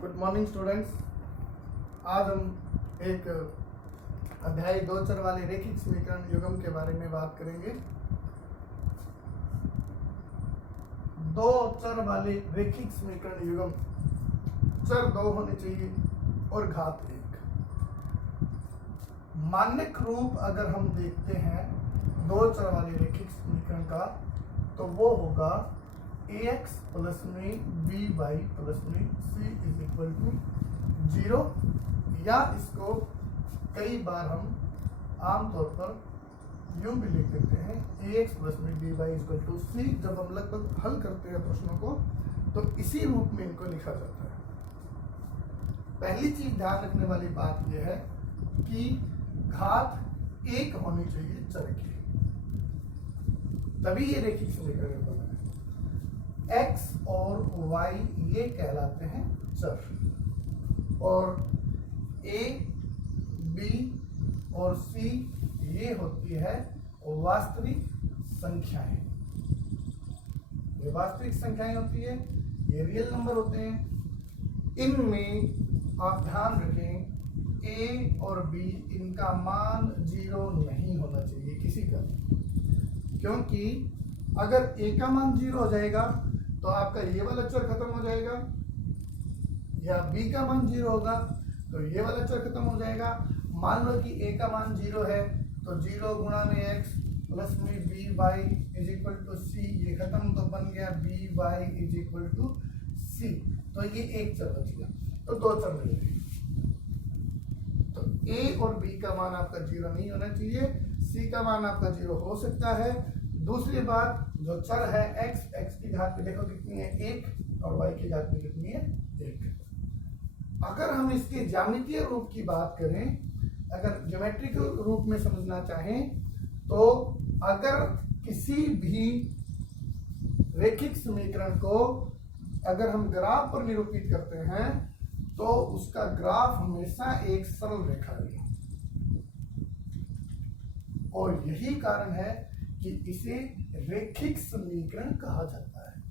Good morning students. आज हम एक अध्याय 2 चर वाले रैखिक समीकरण युग्म के बारे में बात करेंगे। 2 चर वाले रैखिक समीकरण युग्म, चर 2 होने चाहिए और घात 1। मानक रूप अगर हम देखते हैं 2 चर वाले रैखिक समीकरण का, तो वो होगा ax प्लस में by प्लस में c इज इक्वल टू 0, या इसको कई बार हम आमतौर पर यूं भी लिख देते हैं ax प्लस में by इक्वल टू c। जब हम लगभग हल करते हैं प्रश्नों को तो इसी रूप में इनको लिखा जाता है। पहली चीज ध्यान रखने वाली बात यह है कि घात 1 होनी चाहिए चर की, तभी ये रैखिक समीकरण बना है। x और y ये कहलाते हैं चर, और a, b और c ये होती है वास्तविक संख्याएं। ये वास्तविक संख्याएं होती है, ये रियल नंबर होते हैं। इनमें आप ध्यान रखें a और b इनका मान 0 नहीं होना चाहिए किसी का, क्योंकि अगर a का मान 0 हो जाएगा तो आपका ये वाला चर खत्म हो जाएगा, या b का मान 0 होगा तो ये वाला चर खत्म हो जाएगा। मान लो कि a का मान 0 है तो 0 गुणा में x प्लस में by is equal to c, ये खत्म तो बन गया by is equal to c। तो ये एक चर बच गया, तो 2 चर मिल गए। तो a और b का मान आपका 0 नहीं होना चाहिए, c का मान आपका 0 हो सकता है। दूसरी बात, जो चर है x की घात पे देखो कितनी है 1, और y की घात पे कितनी है 1। अगर हम इसके ज्यामितीय रूप की बात करें, अगर ज्योमेट्रिकल रूप में समझना चाहें, तो अगर किसी भी रैखिक समीकरण को अगर हम ग्राफ पर निरूपित करते हैं तो उसका ग्राफ हमेशा एक सरल रेखा है, और यही कारण है कि इसे रैखिक समीकरण कहा जाता है,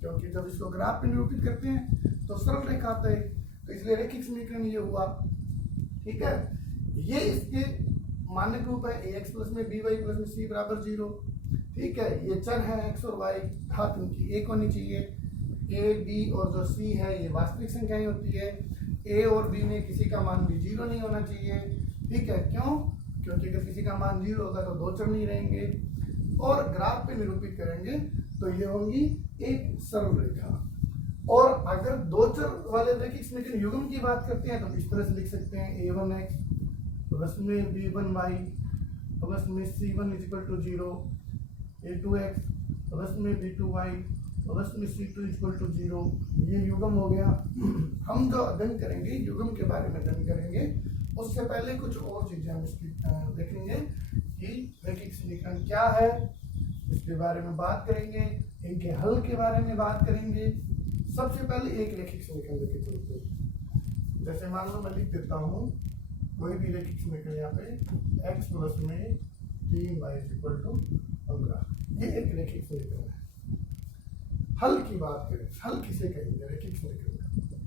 क्योंकि जब इसको ग्राफ पे निरूपित करते हैं तो सरल रेखा आता है, तो इसलिए रैखिक समीकरण ये हुआ। ठीक है, ये इसके मानक रूप है ax प्लस में by प्लस में c बराबर 0। ठीक है, ये चर है x और y, घात उनकी 1 होनी चाहिए। a, b और जो c है ये वास्तविक संख्याएं होती है। a और b में किसी का मान भी 0 नहीं होना चाहिए। ठीक है, क्यों? क्योंकि अगर किसी का मान 0 होगा तो 2 चर नहीं रहेंगे, और ग्राफ पे निरूपित करेंगे तो ये होंगी एक सरल रेखा। और अगर 2 चर वाले रैखिक समीकरण युग्म की बात करते हैं तो इस तरह से लिख सकते हैं a1x प्लस में b1y प्लस में c1 is equal to 0, a2x plus में b2y प्लस में c2 इज इक्वल टू 0। ये युग्म हो गया। हम जो अध्ययन करेंगे युग्म के बारे में अध्ययन करेंगे, उससे पहले कुछ और चीजें हम इसकी देखेंगे कि रैखिक समीकरण क्या है, इसके बारे में बात करेंगे, इनके हल के बारे में बात करेंगे। सबसे पहले एक रैखिक समीकरण लेके चलते हैं। जैसे मान लो मैं लिख देता हूँ कोई भी रैखिक समीकरण, यहाँ पे x प्लस में 3y इक्वल टू 15, ये एक रैखिक समीकरण है। हल की बात करें, हल किसे कहेंगे रैखिक समीकरण का?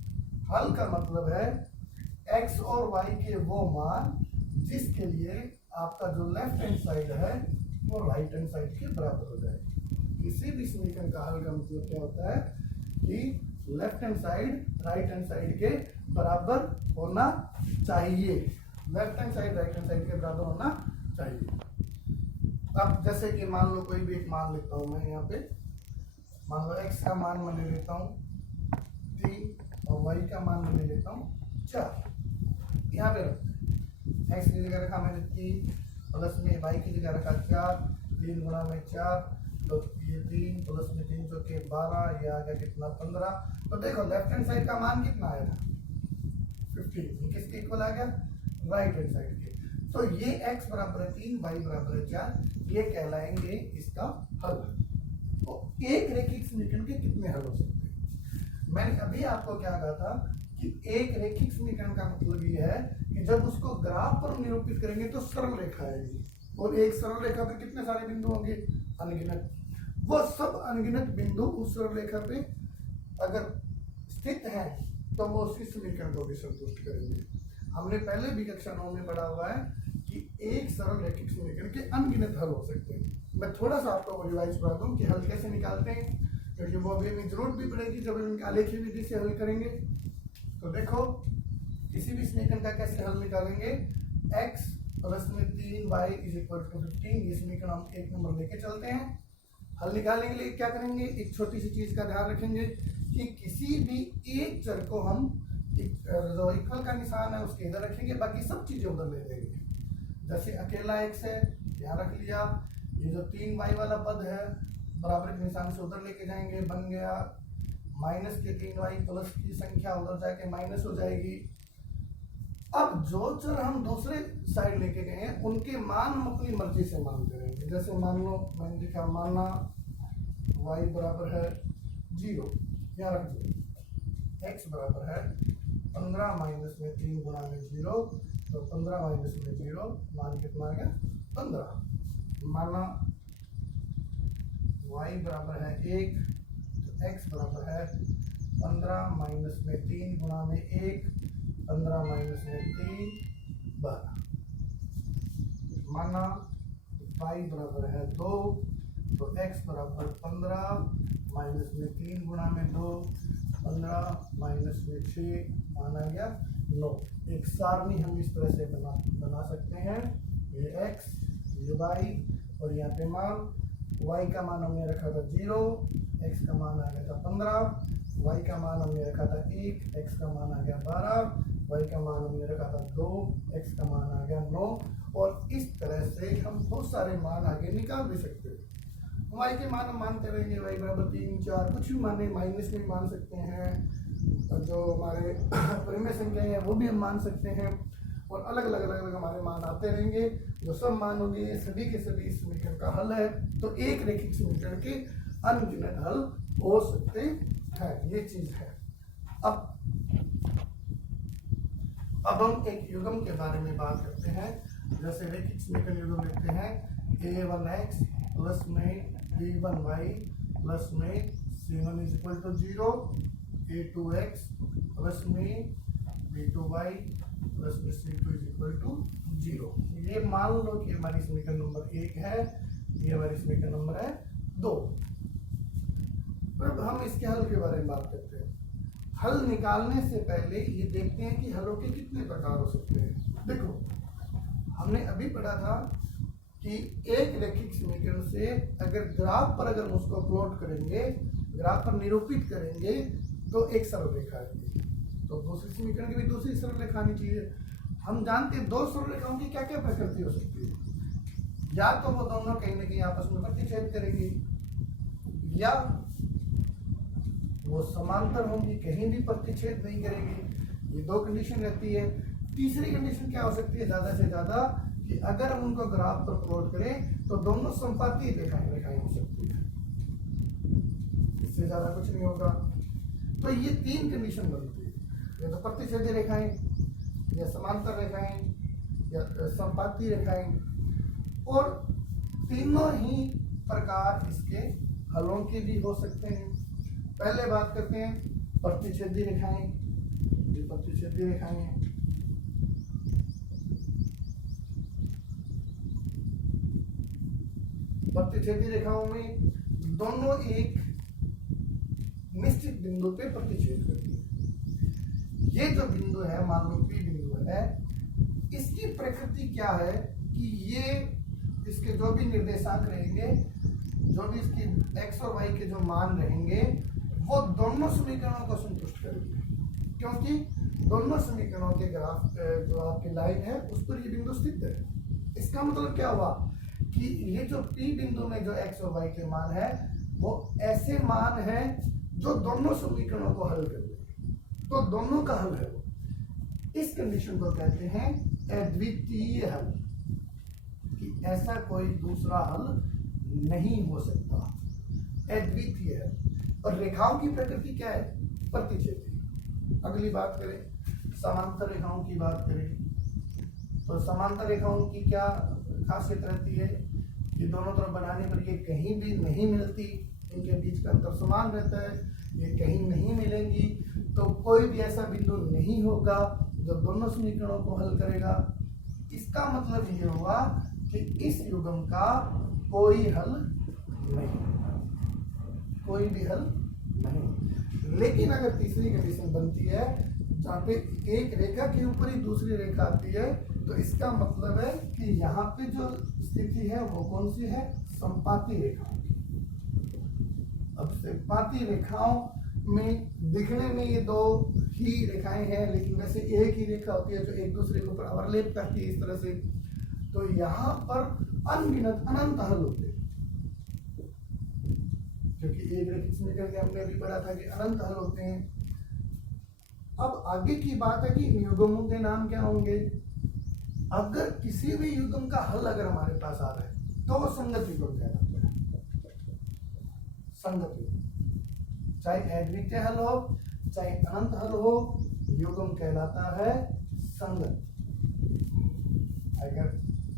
हल का मतलब है x और y के वो मान जिसके लिए आपका जो लेफ्ट हैंड साइड है वो राइट हैंड साइड के बराबर हो जाए। किसी भी समीकरण का हल का मतलब क्या होता है कि left hand side right hand side के बराबर होना चाहिए। Left hand side right hand side के बराबर होना चाहिए। अब जैसे कि मान लो कोई भी एक मान लेता हूँ मैं, यहाँ पे मान लो x का मान मैं ले लेता हूँ 3 और y का मान मैं ले लेता हूँ 4। यहाँ पे x की जगह रखा मैंने 3 प्लस में y की जगह रखा 4, 3 गुणा में 4 तो ये 3 प्लस में 3 जो के 12, ये आ गया कितना 15। तो देखो लेफ्ट हैंड साइड का मान कितना आएगा 15, ये किसके इक्वल आ गया? राइट हैंड साइड के। तो ये x बराबर है 3, y बराबर है 4, ये कहलाएंगे इसका हल। तो एक रैखिक समीकरण के कितने हल हो सकते हैं? मैंने अभी आपको क्या कहा था कि एक रैखिक समीकरण का मतलब ये है कि जब उसको ग्राफ पर निरूपित करेंगे तो सरल रेखा आएगी, और एक सरल रेखा पे कितने सारे बिंदु होंगे? अनगिनत। वो सब अनगिनत बिंदु उस सरल रेखा पे अगर स्थित है तो वो उसी समीकरण को भी संतुष्ट करेंगे। हमने पहले भी कक्षा 9 में पढ़ा हुआ है कि एक सरल रैखिक समीकरण के अनगिनत हल हो सकते हैं। मैं थोड़ा सा आपको रिवाइज करा दूं कि हल कैसे निकालते हैं, क्योंकि वो अभी हमें जरूरत भी पड़ेगी जब हम आलेखी विधि से हल करेंगे। तो देखो, किसी भी समीकरण का कैसे हल निकालेंगे, x प्लस में 3y इक्वल टू 15, ये समीकरण हम 1 नंबर लेके चलते हैं। हल निकालने के लिए क्या करेंगे, एक छोटी सी चीज का ध्यान रखेंगे कि किसी भी एक चर को हम जो इक्वल का निशान है उसके इधर रखेंगे, बाकी सब चीजें उधर ले लेंगे। जैसे अकेला x है, ध्यान रख लिया, ये जो 3y वाला पद है बराबर के निशान से उधर लेके जाएंगे, बन गया माइनस के 3y, प्लस की संख्या उधर जाके माइनस हो जाएगी। अब जो चर हम दूसरे साइड लेके गए हैं उनके मान हम अपनी मर्जी से मानते रहेंगे। जैसे मान लो मैंने लिखा, माना y बराबर है 0, ध्यान रखिए x बराबर है 15 माइनस में 3 गुणा में 0, तो 15 माइनस में 0 मान कितना आ गया 15। माना y बराबर है 1, तो x बराबर है 15 माइनस में 3 गुणा में 1, 15 माइनस में 3 12। माना y बराबर है 2, तो x बराबर 15 माइनस में 3 गुणा में 2, 15 माइनस में 6 माना गया 9। एक सारणी हम इस तरह से बना सकते हैं, ये x, ये y, और यहाँ पे मान y का मान हमने रखा था 0, x का मान आ गया था 15, y का मान हमने रखा था 1, x का मान आ गया 12, y का मान हमने रखा था 2, x का मान आ गया 9। और इस तरह से हम बहुत सारे मान आगे निकाल भी सकते हैं। y के मान हम मानते रहेंगे, y बराबर 3, 4 कुछ भी माने, माइनस में मान सकते हैं, और जो हमारे परिमेय संख्याएं हैं वो भी हम मान सकते हैं, और अलग अलग हमारे मान आते रहेंगे। जो सब मान होंगे सभी के सभी इस समीकरण का हल है। तो एक रैखिक समीकरण के अनगिनत हल हो सकते हैं, ये चीज है। अब हम एक युग्म के बारे में बात करते हैं। जैसे रैखिक समीकरण युग्म लिखते हैं, a1x प्लस में b1y प्लस में c1 is equal to 0, a2x plus में b2y प्लस में c2 इज इक्वल टू 0। ये मान लो कि हमारी समीकरण नंबर 1 है, ये हमारी समीकरण नंबर है 2। अब हम इसके हल के बारे में बात करते हैं। हल निकालने से पहले ये देखते हैं कि हलों के कितने प्रकार हो सकते हैं। देखो, हमने अभी पढ़ा था कि एक रैखिक समीकरण से अगर ग्राफ पर अगर उसको प्लॉट करेंगे, ग्राफ पर निरूपित करेंगे, तो एक सरल रेखा आएगी। तो दूसरी समीकरण की भी दूसरी सरल रेखा आनी चाहिए। हम जानते हैं दो सरल रेखाओं की क्या क्या प्रकृति हो सकती है। या तो वो दोनों कहीं ना कहीं आपस में प्रतिच्छेद करेंगी, या वो समांतर होंगी, कहीं भी प्रतिच्छेद नहीं करेंगी। ये दो कंडीशन रहती है। तीसरी कंडीशन क्या हो सकती है, ज्यादा से ज्यादा, कि अगर हम उनको ग्राफ पर प्लॉट करें तो दोनों संपाती रेखाएं हो सकती है, इससे ज्यादा कुछ नहीं होगा। तो ये 3 कंडीशन बनती है, या तो प्रतिच्छेदी रेखाएं, या समांतर रेखाएं, या संपाती रेखाएं। और तीनों ही प्रकार इसके हलों के भी हो सकते हैं। पहले बात करते हैं प्रतिच्छेदी रेखाएं। ये प्रतिच्छेदी रेखाएं हैं। प्रतिच्छेदी रेखाओं में दोनों एक निश्चित बिंदु पे प्रतिच्छेद करती है। ये जो बिंदु है, मान लो P बिंदु है, इसकी प्रकृति क्या है कि ये इसके जो भी निर्देशांक रहेंगे, जो भी इसकी x और y के जो मान रहेंगे, वो दोनों समीकरणों को संतुष्ट करेंगे, क्योंकि दोनों समीकरणों के ग्राफ जो आपकी लाइन है उस पर ये बिंदु स्थित है। इसका मतलब क्या हुआ कि ये जो P बिंदु में जो x और y के मान है, वो ऐसे मान है जो दोनों समीकरणों को हल कर देंगे। तो दोनों का हल है वो। इस कंडीशन को कहते हैं अद्वितीय हल, कि ऐसा कोई दूसरा हल नहीं हो सकता, अद्वितीय है। और रेखाओं की प्रकृति क्या है, प्रतिच्छेदी। अगली बात करें समांतर रेखाओं की बात करें, तो समांतर रेखाओं की क्या खासियत रहती है कि दोनों तरफ बनाने पर ये कहीं भी नहीं मिलती, इनके बीच का अंतर समान रहता है, ये कहीं नहीं मिलेंगी। तो कोई भी ऐसा बिंदु नहीं होगा जो दोनों समीकरणों को हल करेगा। इसका मतलब ये हुआ कि इस युग्म का कोई हल नहीं, कोई भी हल नहीं। लेकिन अगर तीसरी कंडीशन बनती है जहाँ पे एक रेखा के ऊपर ही दूसरी रेखा आती है, तो इसका मतलब है कि यहाँ पे जो स्थिति है वो कौन सी है, संपाती रेखाओं की। अब संपाती रेखाओं में दिखने में ये दो ही रेखाएं हैं, लेकिन वैसे एक ही रेखा होती है जो एक दूसरे के ऊपर ओवरलैप करती है इस तरह से। तो यहाँ पर अनगिनत अनंत हल होते हैं, क्योंकि एक रेखिक समीकरण के हमने अभी पढ़ा था कि अनंत हल होते हैं। अब आगे की बात है कि युग्मों के नाम क्या होंगे। अगर किसी भी युग्म का हल अगर हमारे पास आ रहा है तो वो संगत युग्म कहलाता है। संगत युग्म, चाहे अद्वितीय हल हो चाहे अनंत हल हो, युग्म कहलाता है संगत। अगर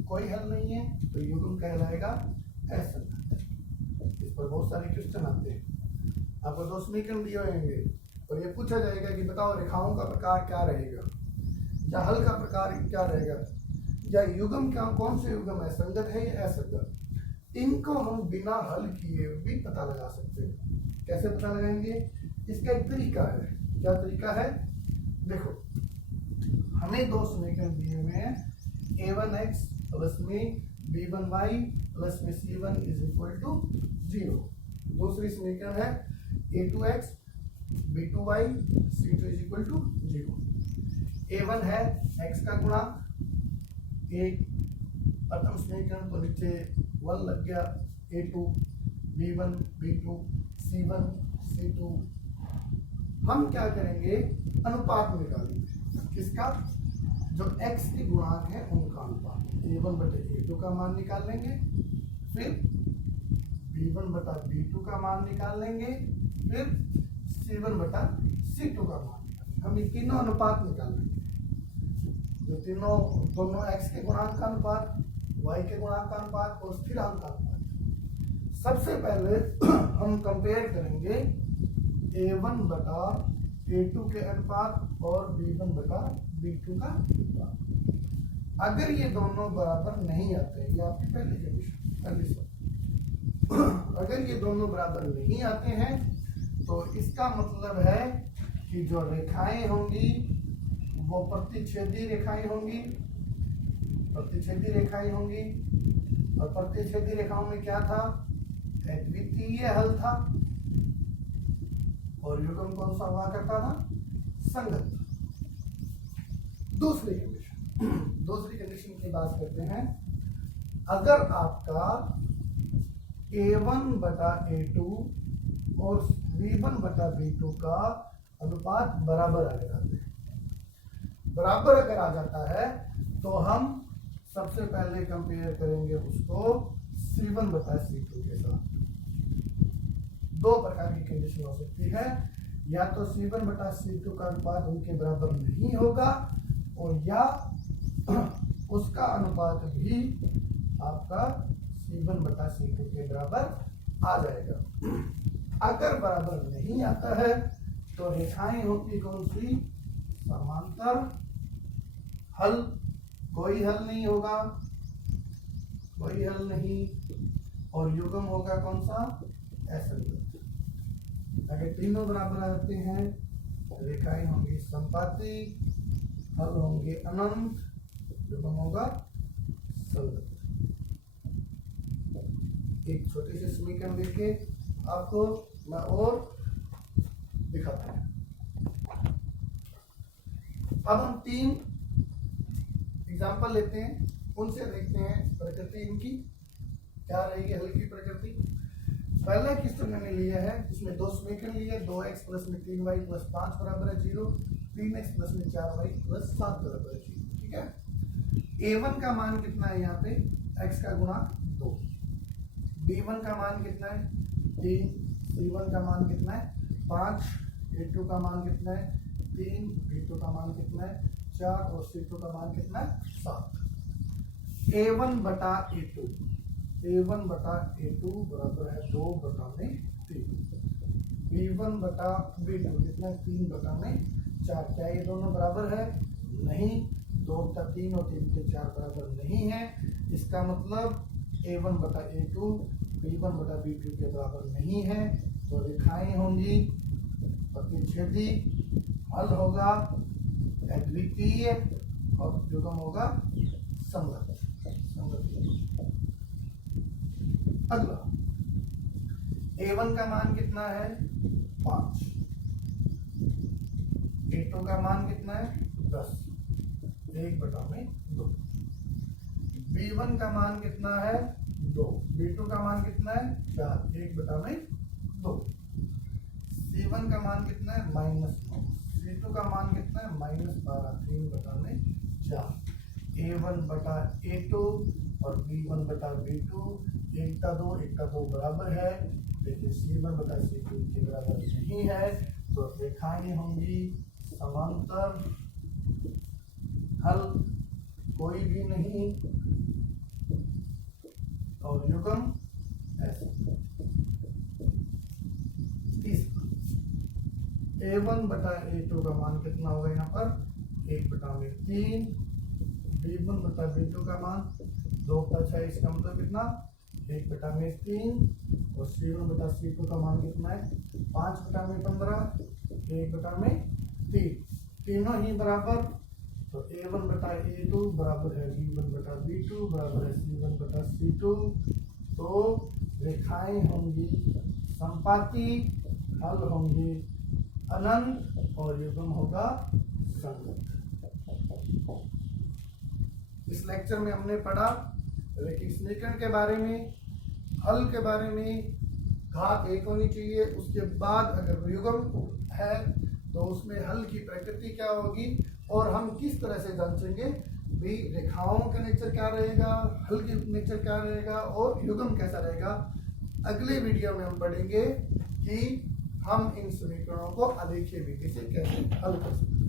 कोई हल नहीं है तो युग्म कहलाएगा असंगत। इस पर बहुत सारे क्वेश्चन आते हैं। आपको दो समीकरण दिए होंगे और ये पूछा जाएगा कि बताओ रेखाओं का प्रकार क्या रहेगा, या हल का प्रकार क्या रहेगा, या युग्म क्या, कौन से युग्म है, संगत है या असंगत। इनको हम बिना हल किए भी पता लगा सकते हैं। कैसे पता लगाएंगे, इसका एक तरीका है। क्या तरीका है, देखो हमें दो समीकरण दिए हुए हैं, a1x प्लस में b1y प्लस में c1 इज इक्वल टू 0। दूसरी समीकरण है a2x b2y c2 is equal to 0। a1 है x का गुणांक, एक प्रथम समीकरण तो नीचे 1 लग गया, a2 b1 b2 c1 c2। हम क्या करेंगे, अनुपात निकालेंगे। किसका, जो x के गुणांक है उनका अनुपात, a1 बटे a2 का मान निकाल लेंगे, फिर b1 बटा b2 का मान निकाल लेंगे, फिर c1 बटा c2 का मान निकालेंगे। हम ये तीनों अनुपात निकाल लेंगे, जो तीनों दोनों x के गुणांक का अनुपात, y के गुणांक का अनुपात और स्थिरांक का अनुपात। सबसे पहले हम कंपेयर करेंगे a1 बटा a2 के अनुपात और b1 बटा b2 का अनुपात। अगर ये दोनों बराबर नहीं आते, ये आपकी पहली कंडीशन, पहली सब। अगर ये दोनों बराबर नहीं आते हैं तो इसका मतलब है कि जो रेखाएं होंगी वो प्रतिच्छेदी रेखाएं होंगी, प्रतिच्छेदी रेखाएं होंगी। और प्रतिच्छेदी रेखाओं में क्या था, अद्वितीय हल था, और युग्म कौन सा हुआ करता था, संगत। दूसरी कंडीशन की बात करते हैं। अगर आपका a1 बटा a2 और b1 बटा b2 का अनुपात बराबर आ जाते हैं, बराबर अगर आ जाता है तो हम सबसे पहले कंपेयर करेंगे उसको c1 बटा c2 के साथ। दो प्रकार की कंडीशन हो सकती है, या तो c1 बटा c2 का अनुपात उनके बराबर नहीं होगा, और या उसका अनुपात भी आपका c1 बटा c2 के बराबर आ जाएगा। अगर बराबर नहीं आता है तो रेखाएं होती कौन सी, समांतर हल, कोई हल नहीं होगा, कोई हल नहीं, और युग्म होगा कौन सा, असंगत। अगर तीनों बराबर आते हैं रेखाएं होंगी संपाती, हल होंगे अनंत, युग्म होगा संगत। एक छोटे से समीकरण देके आपको मैं और दिखाता हूं। अब हम 3 एग्जाम्पल लेते हैं, उनसे देखते हैं प्रकृति इनकी क्या रहेगी, हल की प्रकृति। पहला क्वेश्चन मैंने लिया है, इसमें दो समीकरण लिए, 2x प्लस में 3y प्लस 5 बराबर है 0, 3x प्लस में 4y प्लस 7 बराबर है 0। ठीक है, a1 का मान कितना है, यहाँ पे x का गुणांक 2, b1 का मान कितना है 3, c1 का मान कितना है 5, a2 का मान कितना है 3, b2 का मान कितना है 4 और c2 का मान कितना है 7। a1 बटा a2, a1 बटा a2 बराबर है 2 बटा में 3। B1 बटा B2 कितना है 3 बटा में 4। क्या ये दोनों बराबर है? नहीं। 2 बटा 3 और 3 बटे 4 बराबर नहीं है। इसका मतलब A1 बटा A2 B1 बटा B2 के बराबर नहीं है। तो रेखाएं होंगी प्रतिच्छेदी, हल होगा अद्वितीय और युग्म होगा संगत। अगला A1 का मान कितना है 5, A2 का मान कितना है 10, 1 बटा में 2। B1 का मान कितना है 2, B2 का मान कितना है 4, 1 बटा में 2। C1 का मान कितना है -9, C2 का मान कितना है -12, 3 बटा में 4। A1 बटा A2 और B1 बटा B2 1 का 2 बराबर है, लेकिन C1 बटा C2 के बराबर नहीं है। तो रेखाएं होंगी समांतर, हल कोई भी नहीं और युग्म ऐसे। A1 बटा A2 का मान कितना होगा यहाँ पर 1 बटा में 3। B1 बटा B2 का मान 2 का 6, इसका मतलब कितना 1 बटा में 3। और C1 बटा C2 का मान कितना है 5 बटा में 15, 1 बटा में 3, तीनों ही बराबर। तो A1 बटा A2 बराबर है B1 बटा B2 बराबर है C1 बटा C2। तो रेखाएं होंगी संपाती, हल होंगी अनंत और युग्म होगा संगत। इस लेक्चर में हमने पढ़ा रैखिक समीकरण के बारे में, हल के बारे में। घात 1 होनी चाहिए, उसके बाद अगर युग्म है तो उसमें हल की प्रकृति क्या होगी और हम किस तरह से जांचेंगे भी रेखाओं का नेचर क्या रहेगा, हल की नेचर क्या रहेगा और युग्म कैसा रहेगा। अगले वीडियो में हम पढ़ेंगे कि हम इन समीकरणों को आलेखीय विधि से कैसे हल कर सकते हैं।